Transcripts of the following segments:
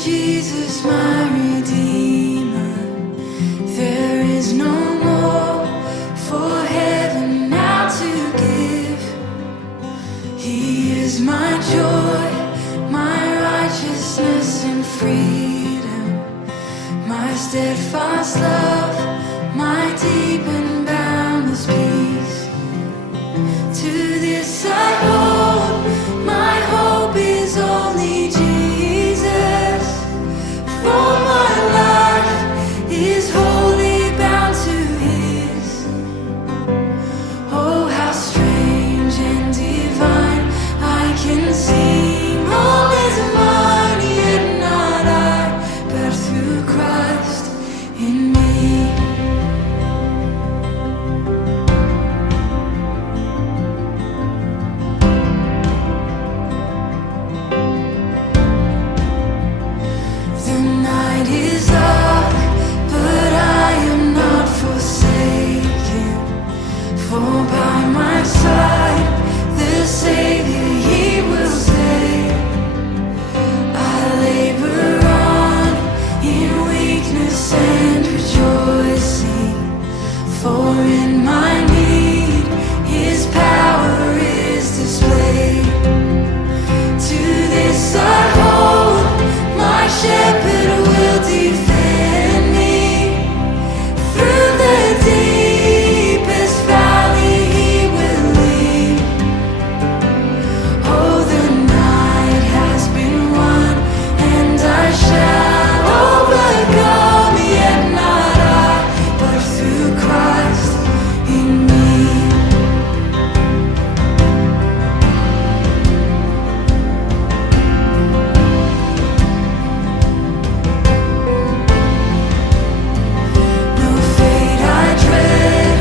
Jesus, my Redeemer. There is no more for heaven now to give. He is my joy, my righteousness and freedom, my steadfast love, my deep and boundless peace. To this I hold, my hope is only Jesus. For my life is wholly bound to His. Oh, how strange and divine, I can sing all is mine, yet not I, but through Christ in me. The night is dark, but I am not forsaken. For by my side, the Savior, He will stay. I labor on in weakness and rejoicing, for in my need, His power is displayed. To this I hold, my shepherd will defend me. Through the deepest valley He will lead. Oh, the night has been won, and I shall overcome, yet not I, but through Christ in me. No fate I dread,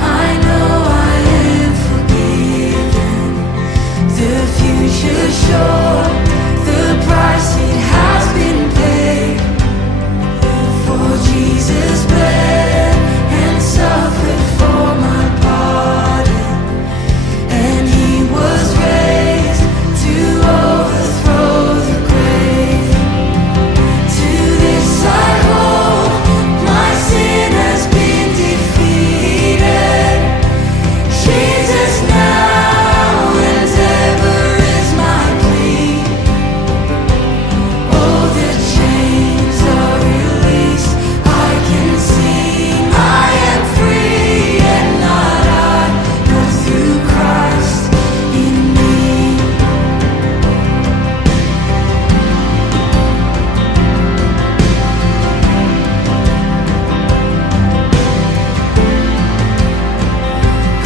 I know I am forgiven. The future sure, the price it has been paid. For Jesus bled and suffered for my pardon, and He was raised to overthrow the grave. To this I hold, my sin has been defeated. Jesus now and ever is my plea. Oh, the chains are released, I can sing, I am free, and not I, but through Christ in me.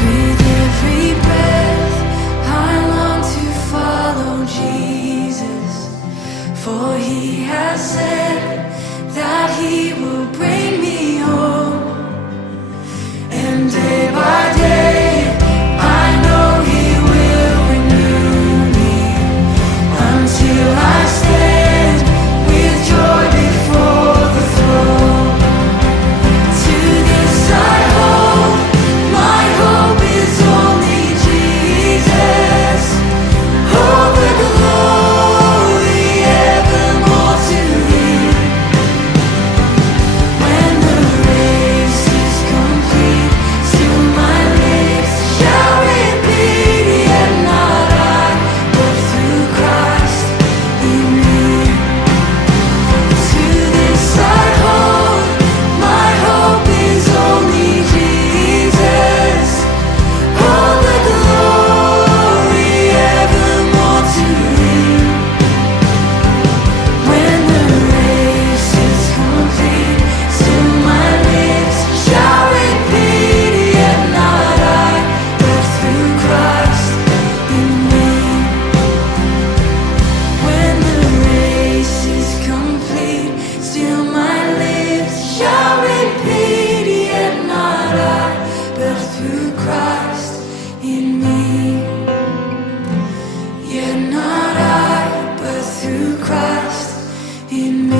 With every breath, I long to follow Jesus, for He has said that He will bring me home. And day by day, I know He will renew me, until I stand with joy before the throne. To this I hold, my hope is only Jesus. Oh, the glory evermore to Him. When the race is complete, still my lips shall repeat, yet not I, but through Christ in me. To this I hold, my hope is only Jesus. Oh, the glory evermore to Him. When the race is complete, still my lips shall repeat, yet not I, but through Christ in me. When the race is complete, still my lips shall repeat, yet not I, but through Christ in me. Yet not I, but through Christ in me.